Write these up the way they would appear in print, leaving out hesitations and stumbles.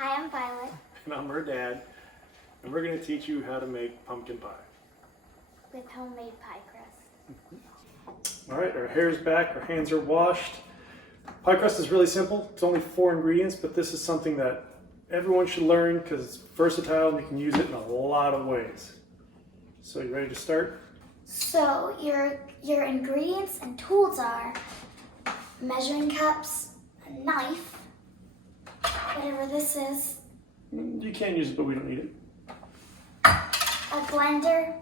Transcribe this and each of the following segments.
Hi, I'm Violet. And I'm her dad, and we're going to teach you how to make pumpkin pie. With homemade pie crust. All right, our hair's back, our hands are washed. Pie crust is really simple. It's only 4 ingredients, but this is something that everyone should learn because it's versatile and you can use it in a lot of ways. So you ready to start? So your ingredients and tools are measuring cups, a knife, whatever this is, You can use it, but we don't need it. a blender,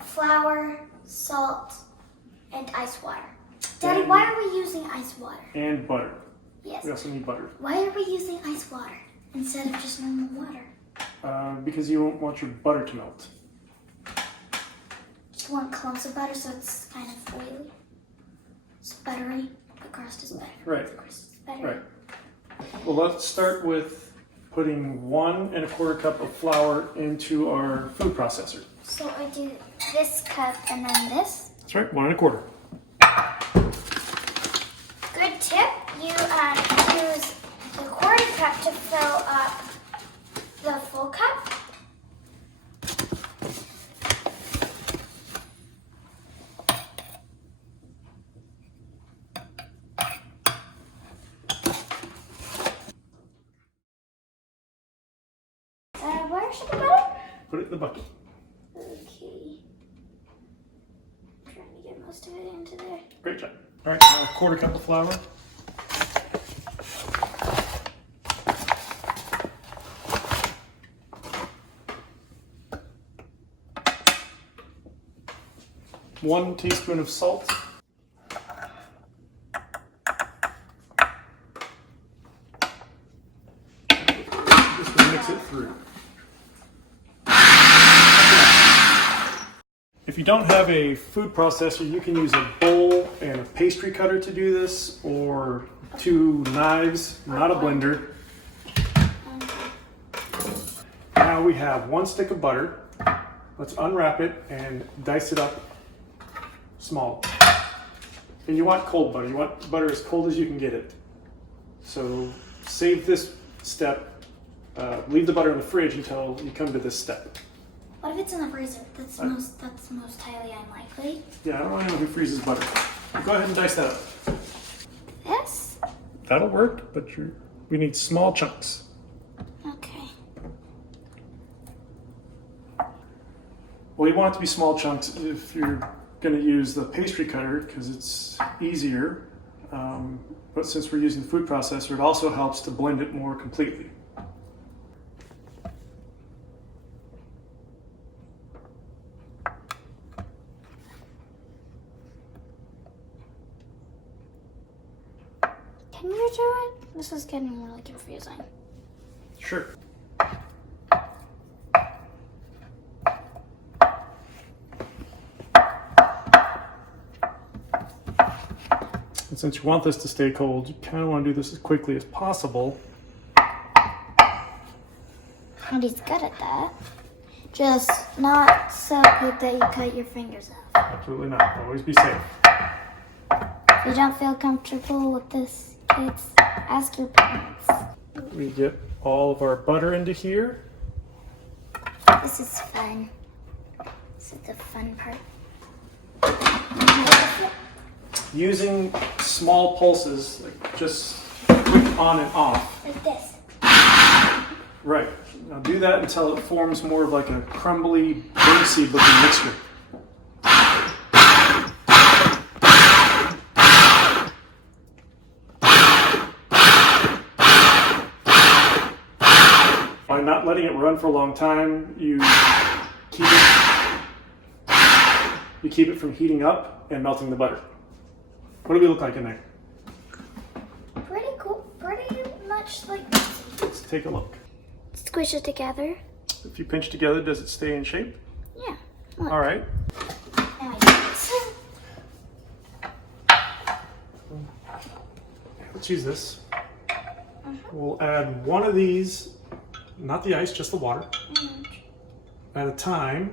flour, salt, and ice water. Daddy, why are we using ice water? And butter. Yes. We also need butter. Why are we using ice water instead of just normal water? Because you won't want your butter to melt. Just want clumps of butter so it's kind of oily. It's buttery. The crust is better. Right. The crust is better. Right. Well, let's start with putting 1 1/4 cup of flour into our food processor. So I do this cup and then this. That's right, 1 1/4. Good tip. You use the 1/4 cup to fill up the full cup. Where should the butter? Put it in the bucket. Okay. Trying to get most of it into there. Great job. All right, now 1/4 cup of flour. One teaspoon of salt. Just to mix it through. If you don't have a food processor, you can use a bowl and a pastry cutter to do this, or 2 knives, not a blender. Now we have 1 stick of butter. Let's unwrap it and dice it up small. And you want cold butter. You want butter as cold as you can get it. So save this step. Leave the butter in the fridge until you come to this step. What if it's in the freezer? That's most highly unlikely. Yeah, I don't want anyone who freezes butter. Go ahead and dice that up. This? That'll work, but we need small chunks. Okay. Well, you want it to be small chunks if you're going to use the pastry cutter because it's easier. But since we're using the food processor, it also helps to blend it more completely. Can you do it? This is getting really confusing. Sure. And since you want this to stay cold, you kind of want to do this as quickly as possible. And he's good at that. Just not so good that you cut your fingers off. Absolutely not. Always be safe. If you don't feel comfortable with this, kids, ask your parents. We get all of our butter into here. This is fun. This is the fun part. Using small pulses, like just quick on and off. Like this. Right. Now do that until it forms more of like a crumbly, greasy looking mixture. By not letting it run for a long time, you keep it from heating up and melting the butter. What do we look like in there? Pretty cool. Pretty much like Let's take a look. squish it together. If you pinch together, does it stay in shape? Yeah. Look. All right. Now I do this. Let's use this. We'll add 1 of these, not the ice, just the water, at a time,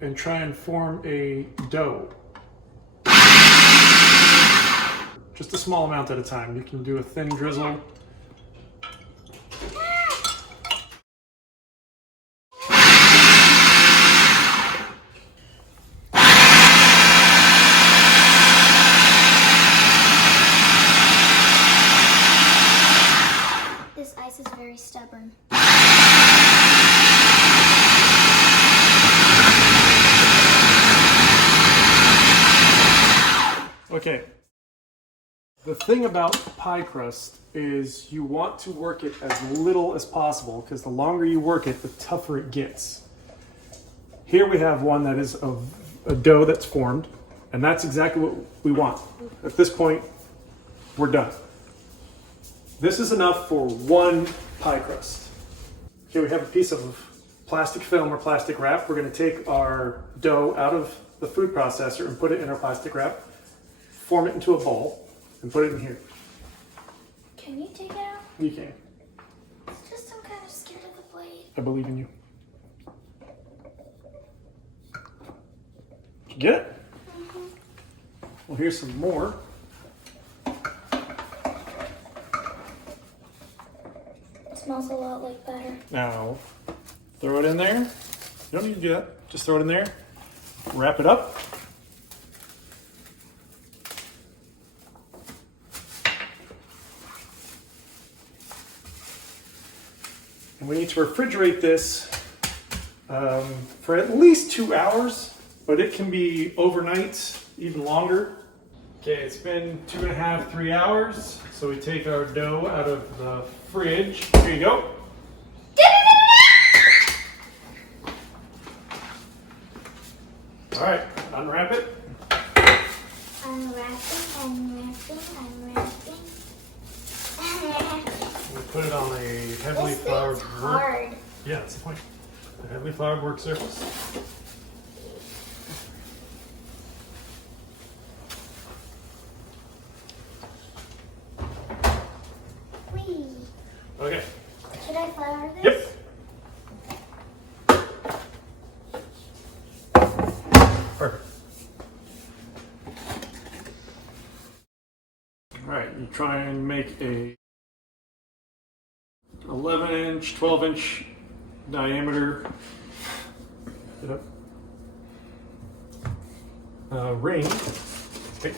and try and form a dough. Just a small amount at a time. You can do a thin drizzle. Okay. The thing about pie crust is you want to work it as little as possible because the longer you work it, the tougher it gets. Here we have one that is a dough that's formed, and that's exactly what we want. At this point, we're done. This is enough for one pie crust. Here we have a piece of plastic film or plastic wrap. We're going to take our dough out of the food processor and put it in our plastic wrap, form it into a bowl, and put it in here. Can you take it out? You can. It's just I'm kind of scared of the blade. I believe in you. Did you get it? Mm-hmm. Well, here's some more. It smells a lot like butter. Now, throw it in there. You don't need to do that. Just throw it in there. Wrap it up. And we need to refrigerate this for at least 2 hours, but it can be overnight, even longer. Okay, it's been 2.5, 3 hours. So we take our dough out of the fridge. Here you go. All right, unwrap it. Unwrapping. We put it on a heavily This floured thing's work. hard. Yeah, that's the point. A heavily floured work surface. Whee. Okay. Should I flour this? Yep. Perfect. All right, you try and make a 11-inch, 12-inch diameter ring. Hey.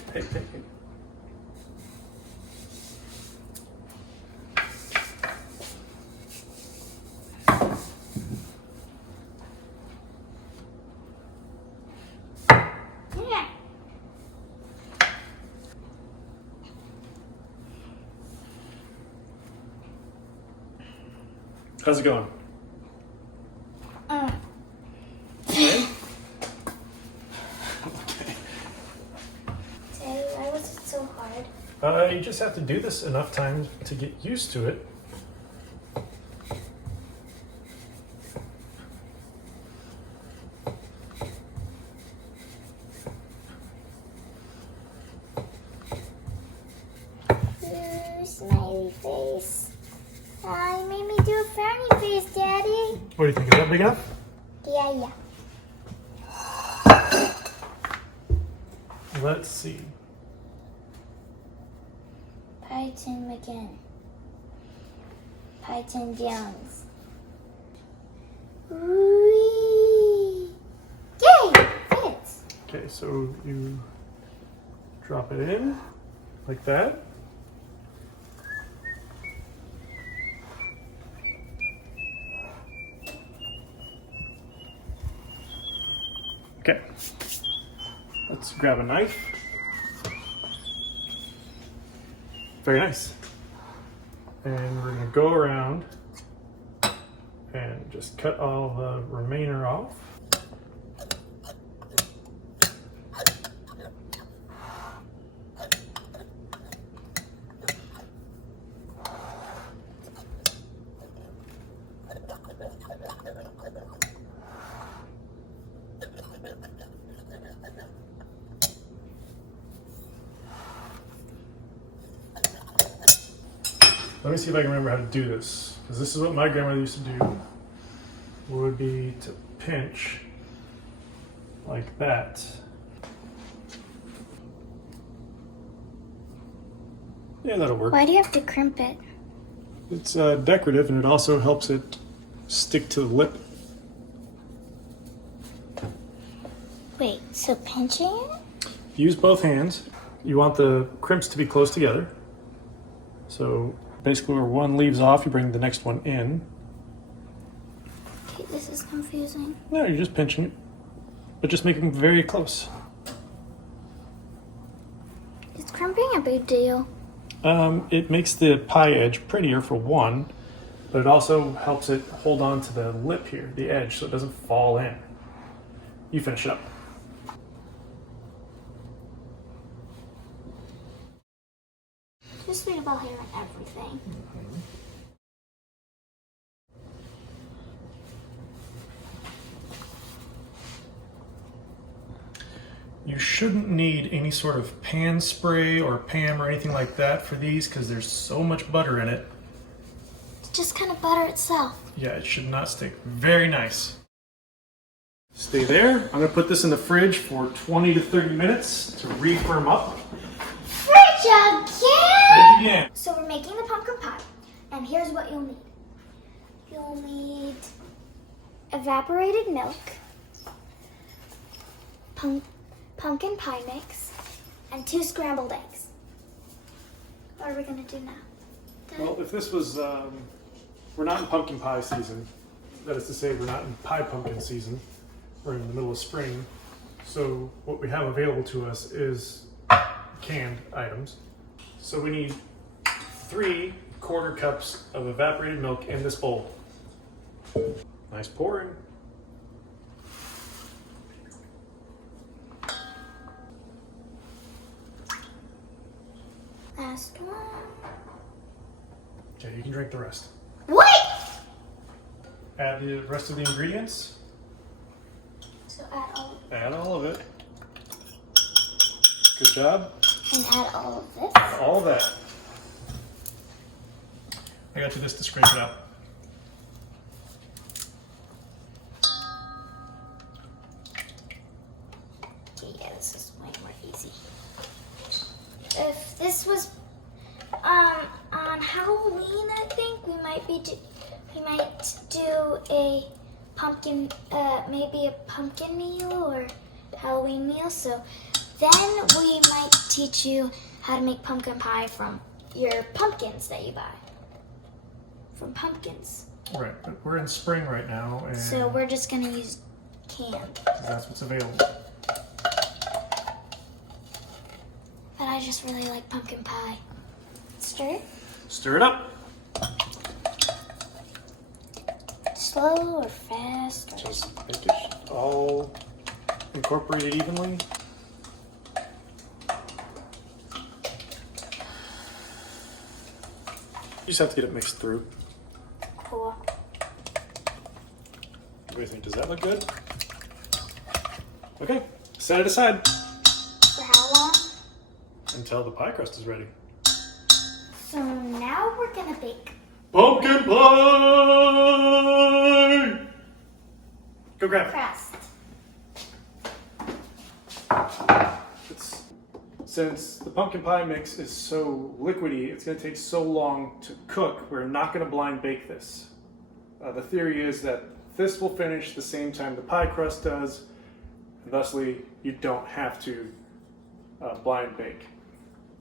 Yeah. How's it going? Uh. Okay. Daddy, why was it so hard? You just have to do this enough times to get used to it. Ooh, smiley face. You made me do a frowny face, Daddy. What do you think? Is that big enough? Yeah. Let's see. Python McGinn. Python Jones. Whee! Yay! Fits! Okay, so you drop it in like that. Okay, let's grab a knife. Very nice. And we're gonna go around and just cut all the remainder off. Let me see if I can remember how to do this, because this is what my grandmother used to do, would be to pinch like that. Yeah, that'll work. Why do you have to crimp it? It's decorative, and it also helps it stick to the lip. Wait, so pinching it? Use both hands. You want the crimps to be close together. So basically where one leaves off, you bring the next one in. Okay, this is confusing. No, you're just pinching it, but just make them very close. crimping a big deal? It makes the pie edge prettier for one, but it also helps it hold on to the lip here, the edge, so it doesn't fall in. You finish it up. Just read about hair and everything. You shouldn't need any sort of pan spray or Pam or anything like that for these because there's so much butter in it. It's just kind of butter itself. Yeah, it should not stick. Very nice. Stay there. I'm gonna put this in the fridge for 20 to 30 minutes to refirm up. Fridge again! Fridge again. So we're making the pumpkin pie, and here's what you'll need. You'll need evaporated milk, pumpkin pie mix, and 2 scrambled eggs. What are we gonna do now? Well, if this was, we're not in pumpkin pie season. That is to say, we're not in pie pumpkin season. We're in the middle of spring. So what we have available to us is canned items. So we need 3 quarter cups of evaporated milk in this bowl. Nice pouring. Last one. Okay, you can drink the rest. Wait! Add the rest of the ingredients. So add all, Add all of it. Good job. and add all of this. Add all of that. I got you this to scrape it out. Yeah, this is way more easy. If this was on Halloween, I think we might do a pumpkin, maybe a pumpkin meal or Halloween meal. So then we might teach you how to make pumpkin pie from your pumpkins that you buy. From pumpkins. Right, but we're in spring right now, and So we're just gonna use canned. that's what's available. But I just really like pumpkin pie. Stir it. Stir it up. Slow or fast? Or Just make it all incorporated evenly. You just have to get it mixed through. cool. What do you think? Does that look good? Okay, set it aside For how long? until the pie crust is ready. So now we're gonna bake. Pumpkin pie! Go grab it. Crust. Since the pumpkin pie mix is so liquidy, it's going to take so long to cook, we're not going to blind bake this. The theory is that this will finish the same time the pie crust does, and thusly you don't have to blind bake.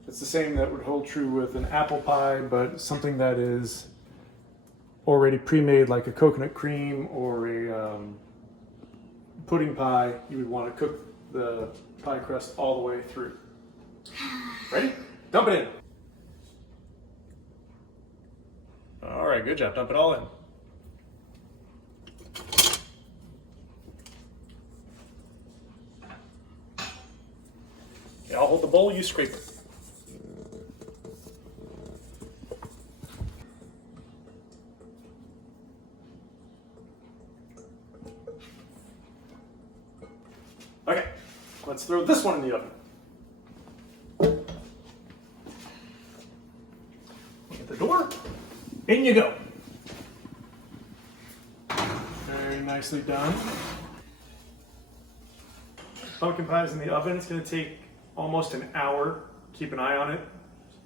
It's the same that would hold true with an apple pie, but something that is already pre-made like a coconut cream or a pudding pie, you would want to cook the pie crust all the way through. Ready? Dump it in. All right, good job. Dump it all in. Okay, I'll hold the bowl, you scrape it. Okay, let's throw this one in the oven. At the door, in you go. Very nicely done. Pumpkin pie is in the oven. It's going to take almost an hour. Keep an eye on it.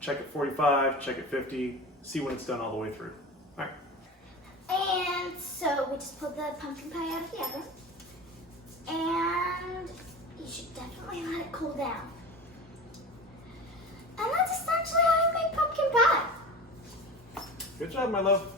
Check at 45, check at 50, see when it's done all the way through. All right. And so we just pulled the pumpkin pie out of the oven. And you should definitely let it cool down. And that's essentially how you make pumpkin pie. Good job, my love.